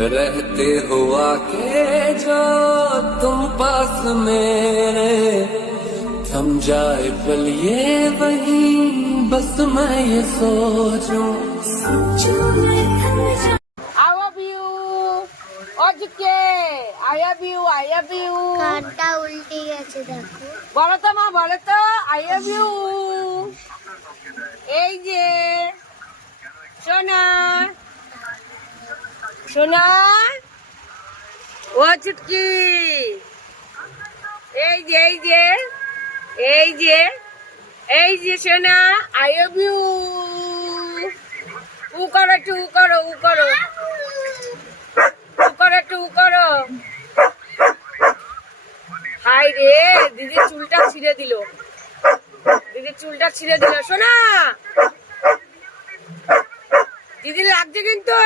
रहते हो आके जो तुम पास मेरे थम जाए पल ये वही बस मैं ये सोचूं I love you. ওদিকে I love you, I love you. কানটা উল্টে গেছে দেখো। বলো তো মা, বলো তো I love you. এই যে সোনা সোনা ও চুটকি, এই যে এই যে এই যে এই যে সোনা I love you. উ করো একটু, উ করো, উ করো, উ করো একটু, উ করো। হাই রে, দিদির চুলটা ছিঁড়ে দিল, দিদির চুলটা ছিঁড়ে দিল। সোনা দিদির লাগছে কিন্তু।